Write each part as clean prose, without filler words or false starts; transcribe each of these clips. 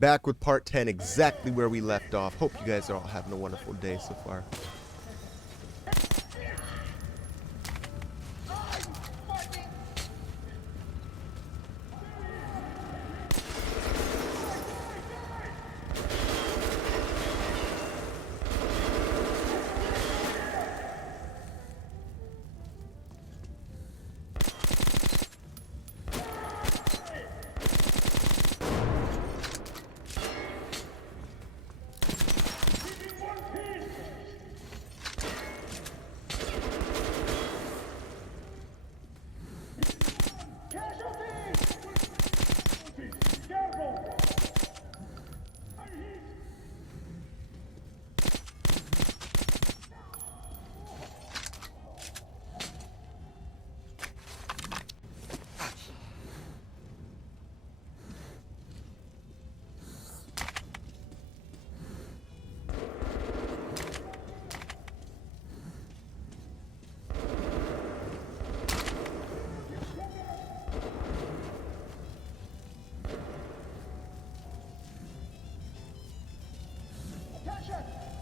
Back with part 10, exactly where we left off. Hope you guys are all having a wonderful day so far.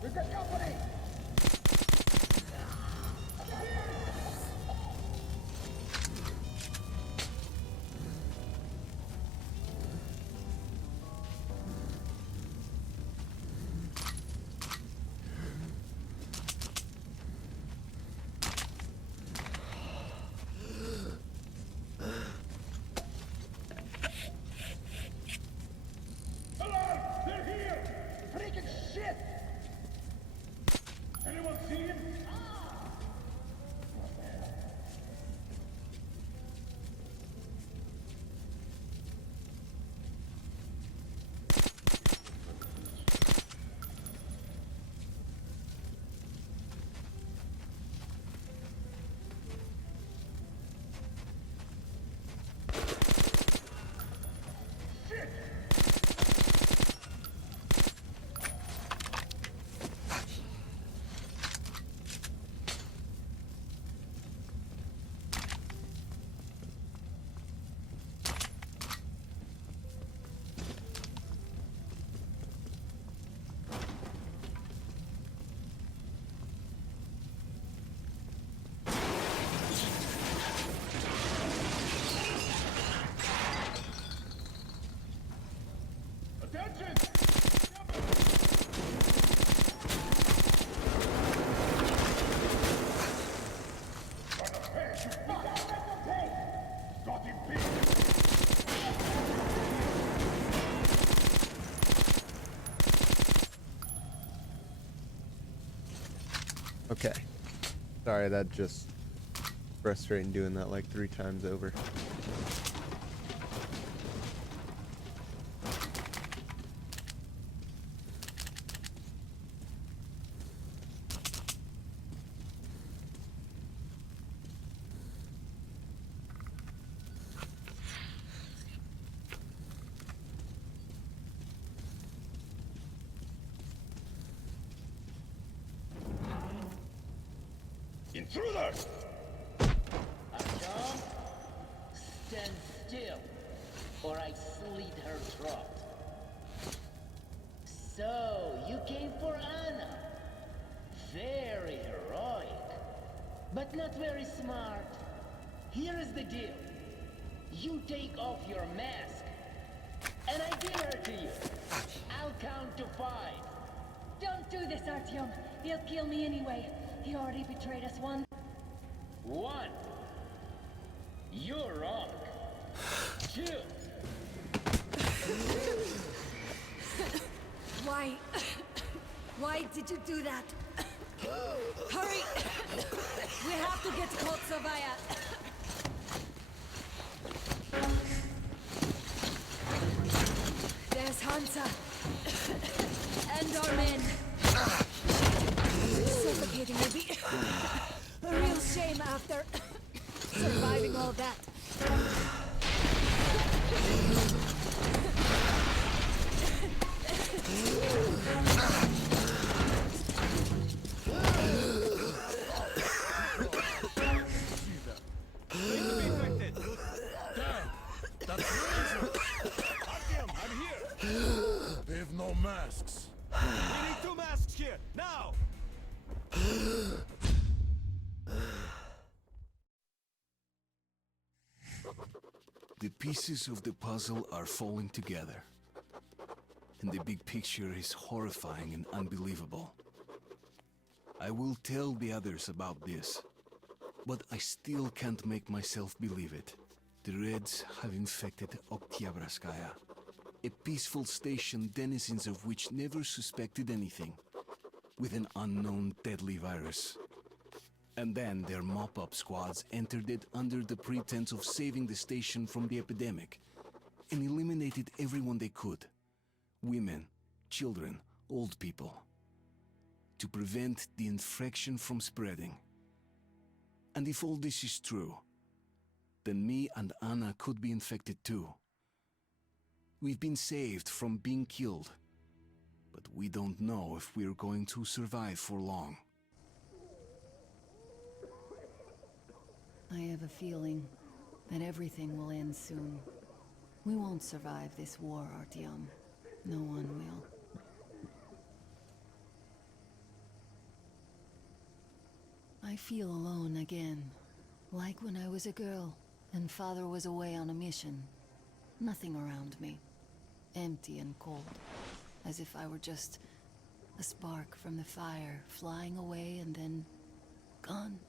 We've got company! Hello! They're here! Freaking shit! Anyone see him? Attention! Got him beat! Okay. Sorry, that just frustrating doing that like 3 times over. Intruders! Artyom, stand still, or I slit her throat. So, you came for Anna. Very heroic, but not very smart. Here is the deal. You take off your mask, and I give her to you. I'll count to 5. Don't do this, Artyom. He'll kill me anyway. He already betrayed us once. 1. You're wrong. 2. Why? Why did you do that? Hurry! We have to get to Kotsavaya. There's Hansa. And our men. Suffocating will be a real shame after surviving all that. Damn! That's crazy! Artyom, I'm here! masks. We need 2 masks here, now! The pieces of the puzzle are falling together. And the big picture is horrifying and unbelievable. I will tell the others about this, but I still can't make myself believe it. The Reds have infected Oktyabrskaya, a peaceful station denizens of which never suspected anything, with an unknown deadly virus. And then their mop-up squads entered it under the pretense of saving the station from the epidemic, and eliminated everyone they could. Women, children, old people. To prevent the infection from spreading. And if all this is true, then me and Anna could be infected too. We've been saved from being killed, but we don't know if we're going to survive for long. I have a feeling that everything will end soon. We won't survive this war, Artyom. No one will. I feel alone again, like when I was a girl and Father was away on a mission. Nothing around me. Empty and cold, as if I were just a spark from the fire, flying away and then gone.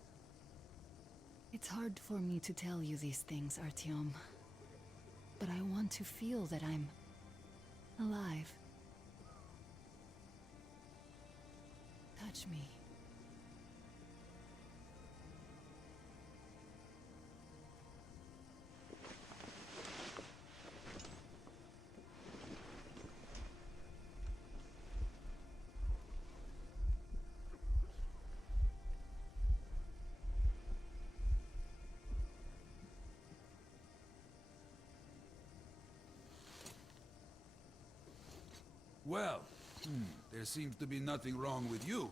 It's hard for me to tell you these things, Artyom. But I want to feel that I'm alive. Touch me. Well, there seems to be nothing wrong with you.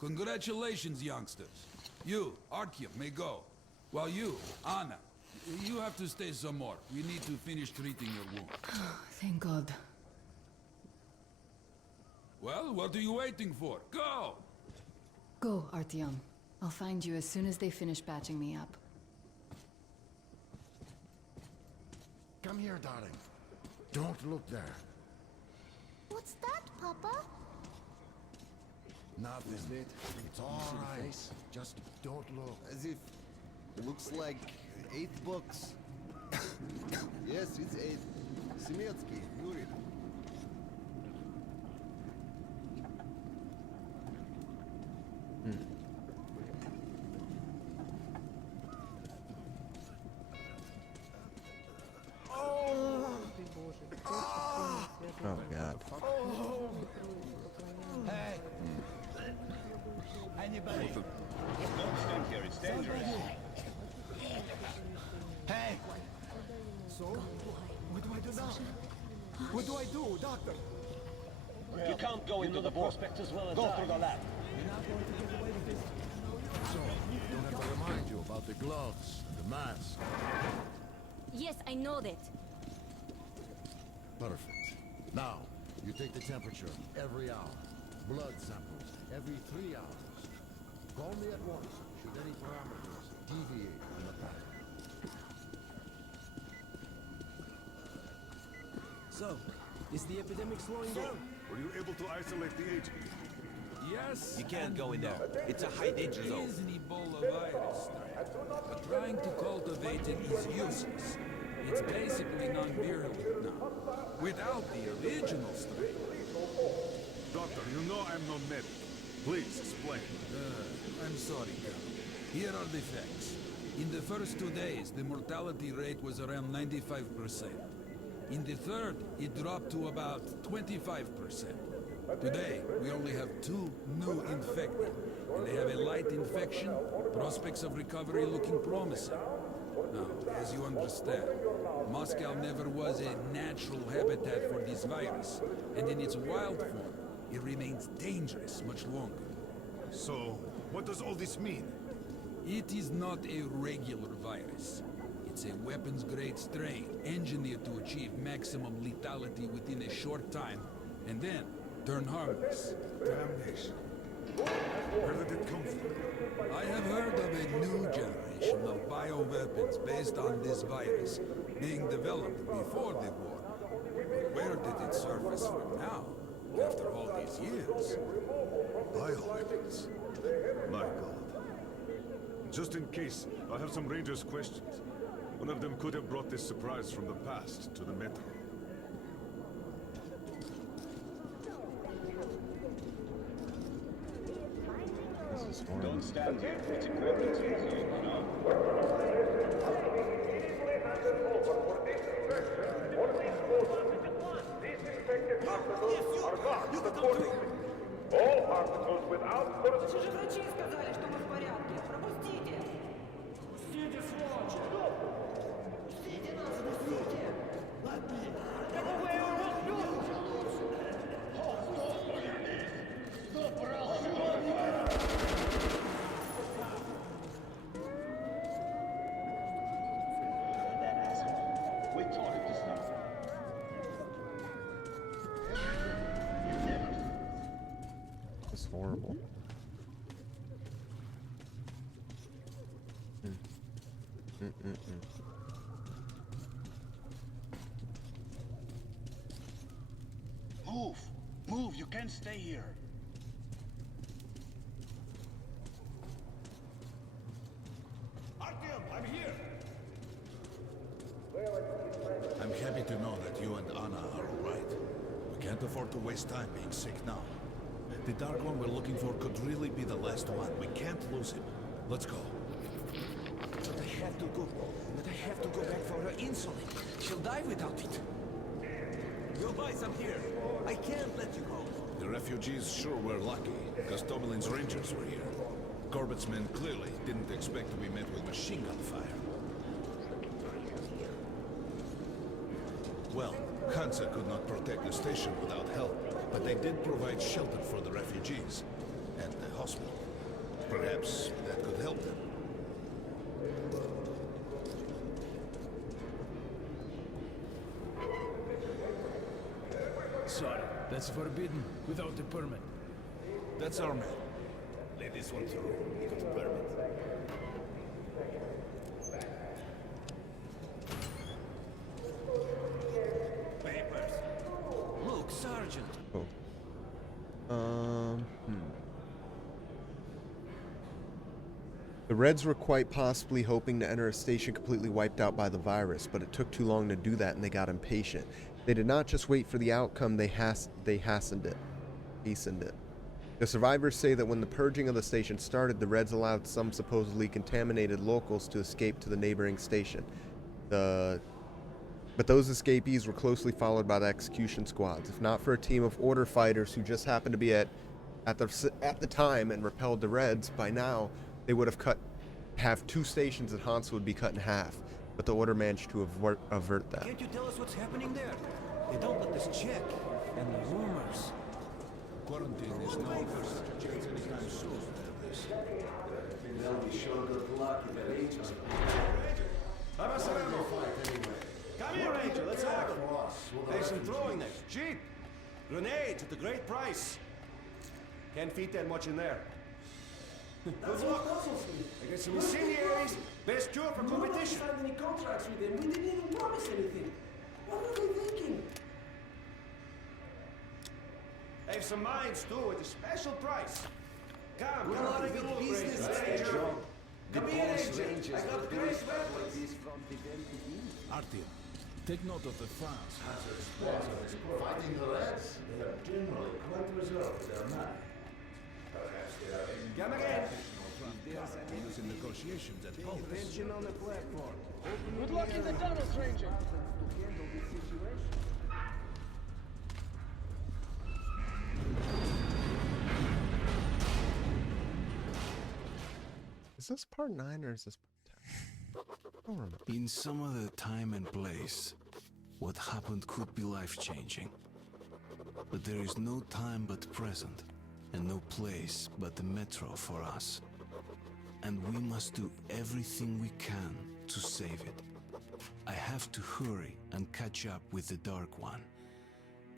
Congratulations, youngsters. You, Artyom, may go. While you, Anna, you have to stay some more. We need to finish treating your wound. Thank God. Well, what are you waiting for? Go! Go, Artyom. I'll find you as soon as they finish patching me up. Come here, darling. Don't look there. What's that, Papa? Nothing. It's all right. Just don't look. As if it looks like 8 books. Yes, it's 8. Semetsky, Yuri. Oh God. Hey! Anybody? Don't stand here, it's dangerous. Hey! So? What do I do now? What do I do, doctor? You can't go into the prospect as well as go through the lab. So, don't have to remind you about the gloves, the mask. Yes, I know that. Perfect. Now, you take the temperature every hour. Blood samples every 3 hours. Call me at once should any parameters deviate from the pattern. So, is the epidemic slowing down? Were you able to isolate the agent? Yes. You can't go in there. It's a high danger It zone. is an Ebola virus strain, but trying to cultivate it is useless. It's basically non-virulent now. Without the original strain. Doctor, you know I'm no medic. Please explain. I'm sorry, Colonel. Here are the facts. In the first 2 days, the mortality rate was around 95%. In the third, it dropped to about 25%. Today, we only have 2 new infected, and they have a light infection, prospects of recovery looking promising. Now, as you understand, Moscow never was a natural habitat for this virus, and in its wild form, it remains dangerous much longer. So, what does all this mean? It is not a regular virus. It's a weapons-grade strain, engineered to achieve maximum lethality within a short time, and then turn harmless. Damnation. Where did it come from? I have heard of a new generation of bioweapons based on this virus being developed before the war. But where did it surface from now, after all these years? Bioweapons. My God. Just in case, I have some Rangers' questions. One of them could have brought this surprise from the past to the Metro. Don't stand here. It's equipment, you know. All articles without Врачи сказали, что мы в порядке. Пропустите! Пустите, сволочи! Пустите нас, пустите! We told him to stop. It's horrible. Move! Move! You can't stay here. Artyom, I'm here! I'm happy to know that you and Anna are all right. We can't afford to waste time being sick now. The Dark One we're looking for could really be the last one. We can't lose him. Let's go. But I have to go. But I have to go back for her insulin. She'll die without it. You'll buy some here. I can't let you go. The refugees sure were lucky, because Tomelin's Rangers were here. Corbett's men clearly didn't expect to be met with machine gun fire. Well, Hansa could not protect the station without help, but they did provide shelter for the refugees and the hospital. Perhaps that could help them. Sorry, that's forbidden without a permit. That's our man. Let this one through. With a permit. Papers. Look, Sergeant. The Reds were quite possibly hoping to enter a station completely wiped out by the virus, but it took too long to do that and they got impatient. They did not just wait for the outcome, they hastened it. The survivors say that when the purging of the station started, the Reds allowed some supposedly contaminated locals to escape to the neighboring station. But those escapees were closely followed by the execution squads. If not for a team of order fighters who just happened to be at the time and repelled the Reds, by now they would have two stations at Hansa would be cut in half. But the order managed to avert that. Can't you tell us what's happening there? They don't let us check. And the rumors. Quarantine is no change anytime soon, at least. They'll be sure good luck if it ain't just. Come here, Ranger, let's have them. There's some throwing knives. Cheap. Grenades at a great price. Can't fit that much in there. That's what puzzles me. I got some incendiaries. Best cure for competition. Nobody signed any contracts with them. We didn't even promise anything. What are they thinking? I have some mines too at a special price. Come, We're not a good business, Ranger. Come here, Ranger. I got great weapons. Artyom, take note of the files. Fighting the Reds, they are generally quite reserved with their men. Perhaps they are in Come again. Using negotiations at Polis. Attention on the platform. Good luck in the tunnels, Ranger. Is this part 9 or is this part 10? I don't remember. In some other time and place, what happened could be life-changing. But there is no time but present, and no place but the Metro for us. And we must do everything we can to save it. I have to hurry and catch up with the Dark One.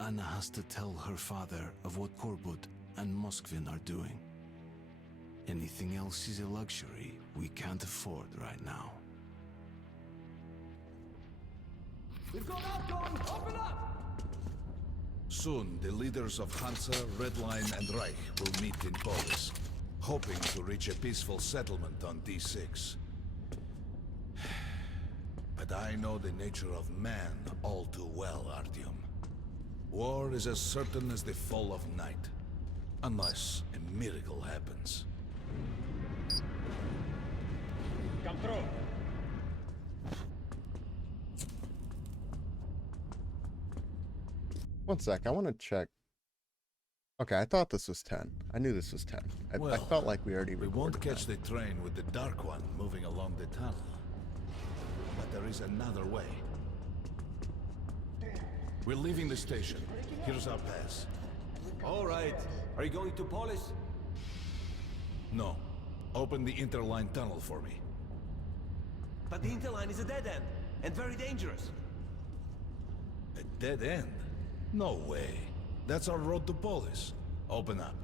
Anna has to tell her father of what Korbut and Moskvin are doing. Anything else is a luxury we can't afford right now. We've got outgoing! Open up! Soon, the leaders of Hansa, Red Line, and Reich will meet in Polis, hoping to reach a peaceful settlement on D6. But I know the nature of man all too well, Artyom. War is as certain as the fall of night, unless a miracle happens. Come through. One sec, I want to check. Okay, I thought this was 10. I knew this was 10. I felt like we already recorded. We won't catch the train with the Dark One moving along the tunnel. But there is another way. We're leaving the station. Here's our pass. All right. Are you going to Polis? No. Open the interline tunnel for me. But the interline is a dead end, and very dangerous. A dead end? No way. That's our road to Polis. Open up.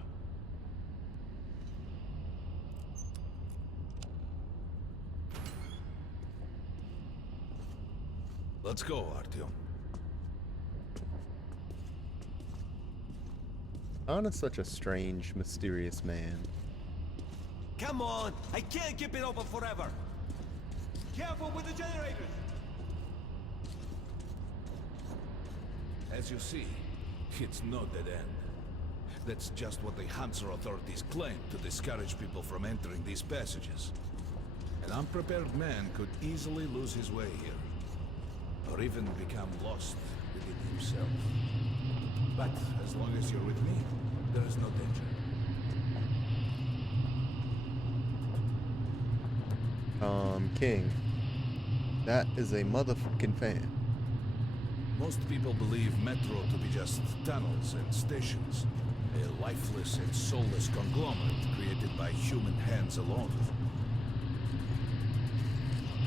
Let's go, Artyom. Anna's such a strange, mysterious man. Come on! I can't keep it open forever! Careful with the generators! As you see, it's no dead end. That's just what the Hansa authorities claim to discourage people from entering these passages. An unprepared man could easily lose his way here, or even become lost within himself. But as long as you're with me, there is no danger. King. That is a motherfucking fan. Most people believe Metro to be just tunnels and stations, a lifeless and soulless conglomerate created by human hands alone.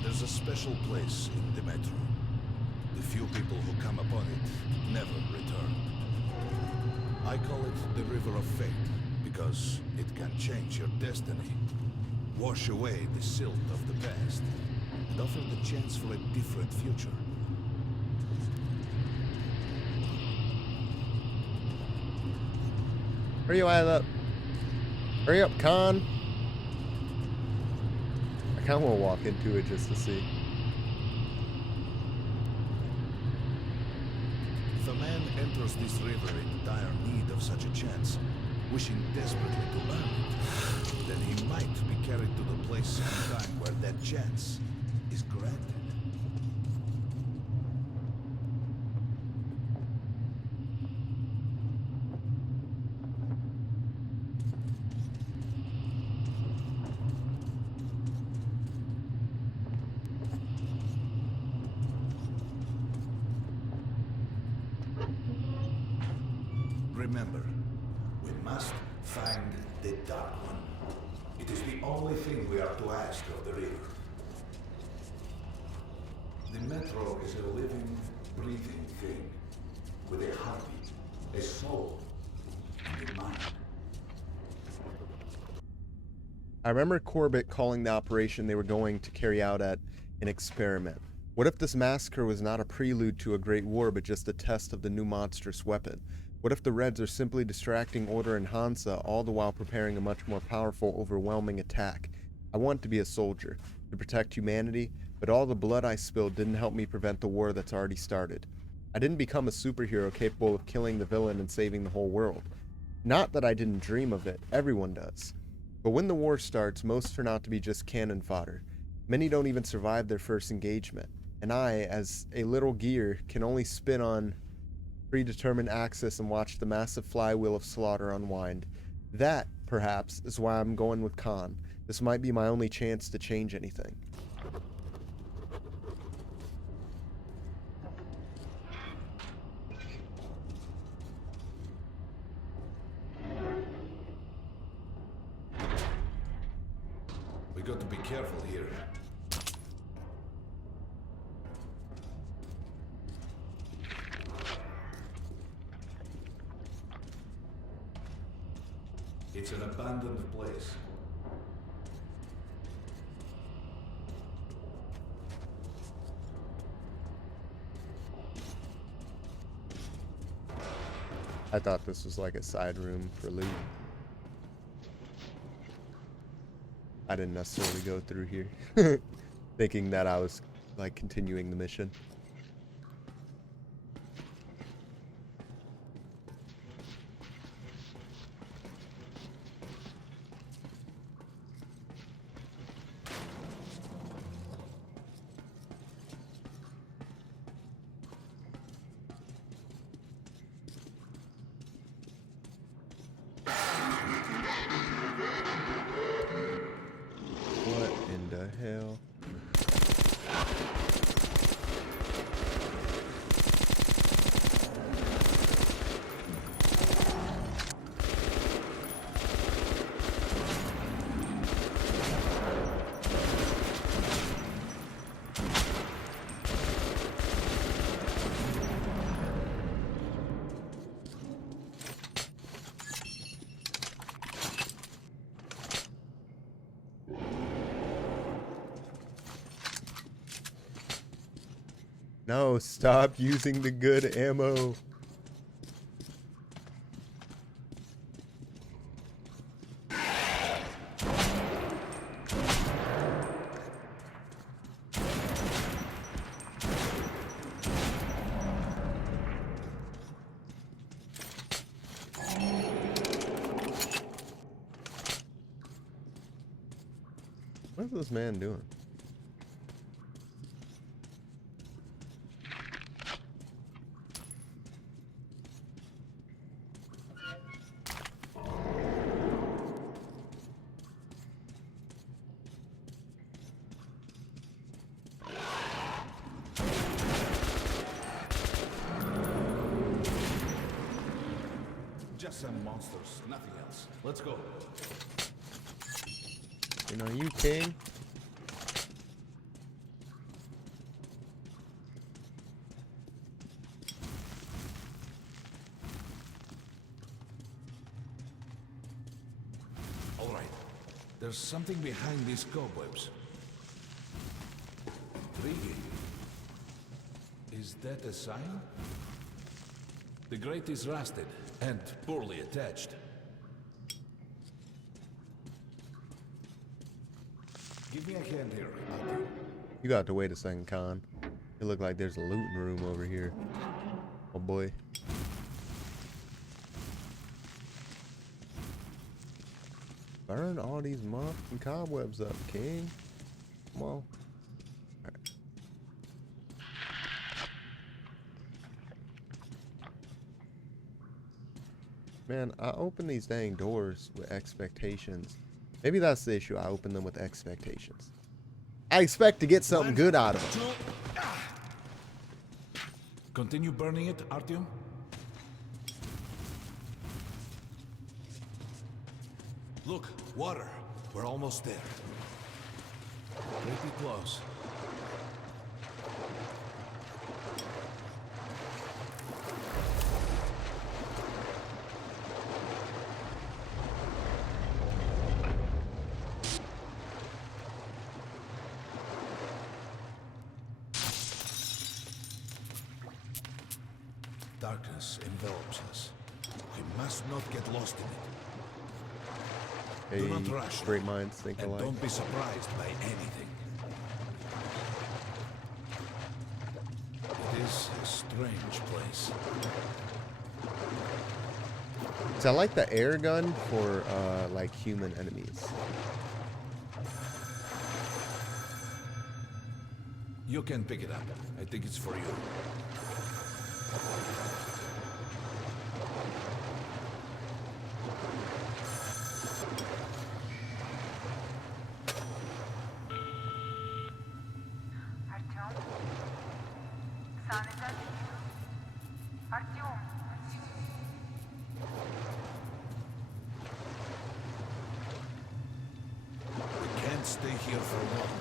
There's a special place in the Metro. The few people who come upon it never return. I call it the River of Fate, because it can change your destiny, wash away the silt of the past, and offer the chance for a different future. Hurry up. Hurry up, Khan. I kind of want to walk into it just to see. If a man enters this river in dire need of such a chance, wishing desperately to earn it, then he might be carried to the place and time where that chance is granted. Remember, we must find the Dark One. It is the only thing we are to ask of the river. The Metro is a living, breathing thing, with a heartbeat, a soul, and a mind. I remember Corbett calling the operation they were going to carry out at an experiment. What if this massacre was not a prelude to a great war, but just a test of the new monstrous weapon? What if the Reds are simply distracting Order and Hansa, all the while preparing a much more powerful, overwhelming attack? I want to be a soldier, to protect humanity, but all the blood I spilled didn't help me prevent the war that's already started. I didn't become a superhero capable of killing the villain and saving the whole world. Not that I didn't dream of it, everyone does. But when the war starts, most turn out to be just cannon fodder. Many don't even survive their first engagement, and I, as a little gear, can only spin on predetermined axis and watch the massive flywheel of slaughter unwind. That, perhaps, is why I'm going with Khan. This might be my only chance to change anything. We got to be careful here. It's an abandoned place. I thought this was like a side room for loot. I didn't necessarily go through here thinking that I was like continuing the mission. What in the hell? No, stop using the good ammo. What is this man doing? Just some monsters, nothing else. Let's go. You know, you king. All right. There's something behind these cobwebs. Intriguing. Is that a sign? The grate is rusted and poorly attached. Give me a hand here, Artyom. You got to wait a second, Khan. It looked like there's a looting room over here. Oh boy. Burn all these motherfucking cobwebs up, king. Come on. Man, I open these dang doors with expectations. Maybe that's the issue. I open them with expectations. I expect to get something good out of them. Continue burning it, Artyom. Look, water. We're almost there. Pretty close. Darkness envelops us. We must not get lost in it. Hey, Do not rush. great minds think And alike. don't be surprised by anything. It is a strange place. So I like the air gun for like human enemies. You can pick it up. I think it's for you. Artyom? Son, is that you? Artyom! We can't stay here for long.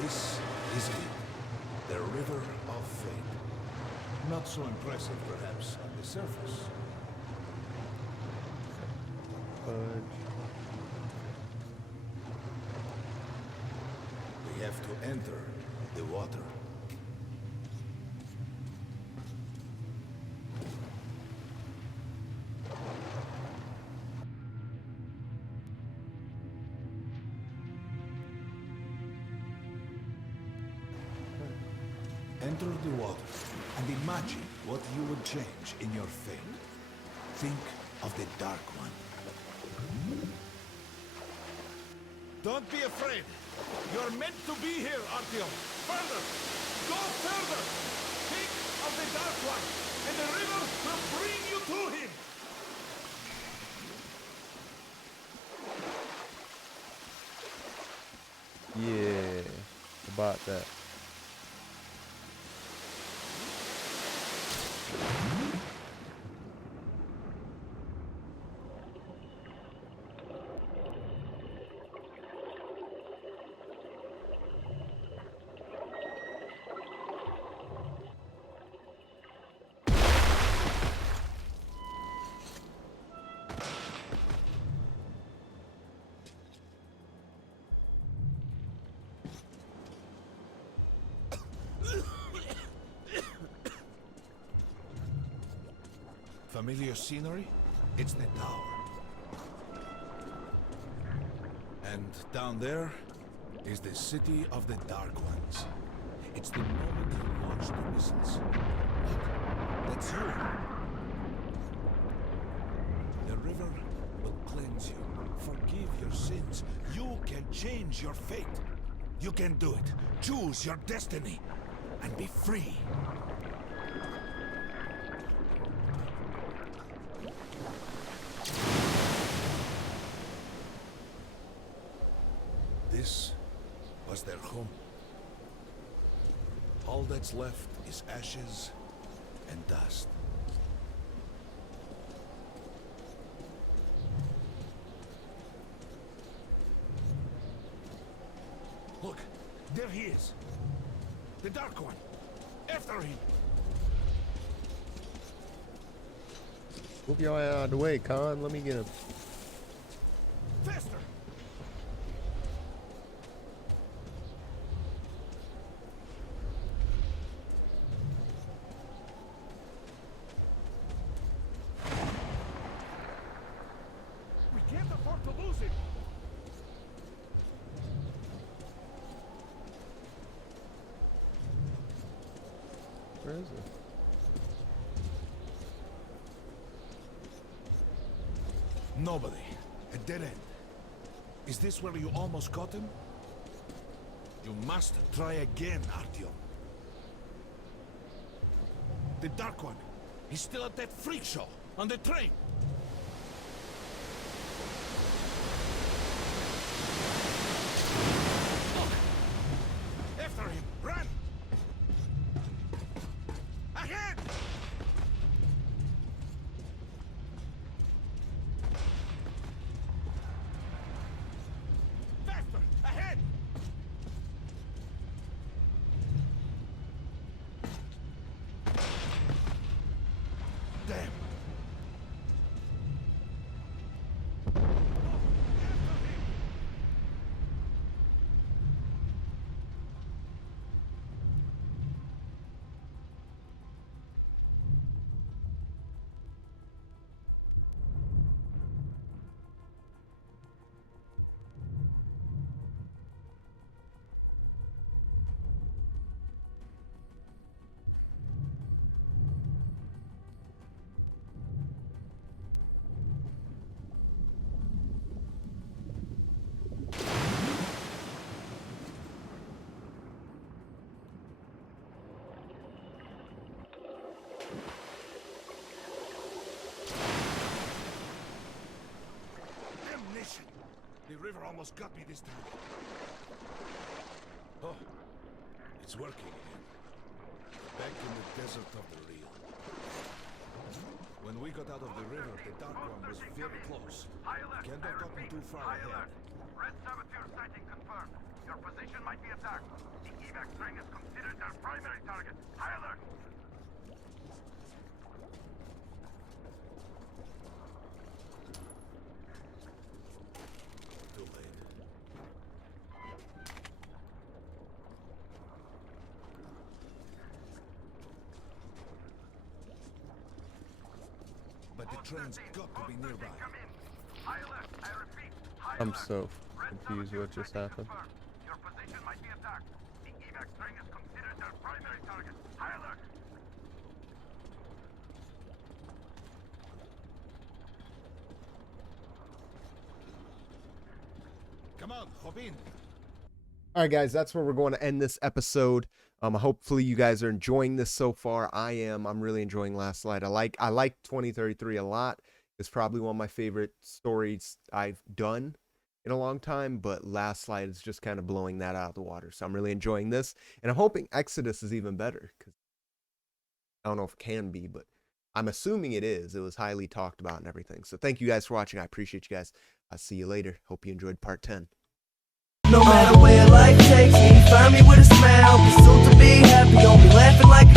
This is it. The river of fate. Not so impressive, perhaps, on the surface. We have to enter the water. Enter the water and imagine what you would change in your fate. Think of the Dark One. Don't be afraid. You're meant to be here, Artyom. Further! Go further! Think of the Dark One, and the river will bring you to him! Yeah, about that. Familiar scenery? It's the tower. And down there is the city of the Dark Ones. It's the moment you launch the missiles. Look, that's you. The river will cleanse you, forgive your sins. You can change your fate. You can do it. Choose your destiny and be free. This was their home. All that's left is ashes and dust. Look, there he is. The Dark One. After him. Move your eye out of the way, Khan. Let me get him. Faster! We can't afford to lose him! Where is it? Nobody. A dead end. Is this where you almost caught him? You must try again, Artyom. The Dark One. He's still at that freak show on the train. Look! After him! Run! Ahead! Faster! Ahead! Damn! Damnation! The river almost got me this time. Oh, it's working again. Back in the desert of the real. When we got out of the river, the Dark One was very close. Can't have gotten too far ahead. Red saboteur sighting confirmed. Your position might be attacked. The evac train is considered their primary target. High alert! train's got to be nearby. I'm so confused what just happened. Your position might be attacked. The evac train is considered their primary target. High alert! Come on, hop in. All right, guys, that's where we're going to end this episode. Hopefully you guys are enjoying this so far. I am. I'm really enjoying Last Light. I like 2033 a lot. It's probably one of my favorite stories I've done in a long time, but Last Light is just kind of blowing that out of the water. So I'm really enjoying this, and I'm hoping Exodus is even better, because I don't know if it can be, but I'm assuming it is. It was highly talked about and everything. So thank you guys for watching. I appreciate you guys. I'll see you later. Hope you enjoyed part 10. No matter where life takes me, find me with a smile. Be soon to be happy, don't be laughing like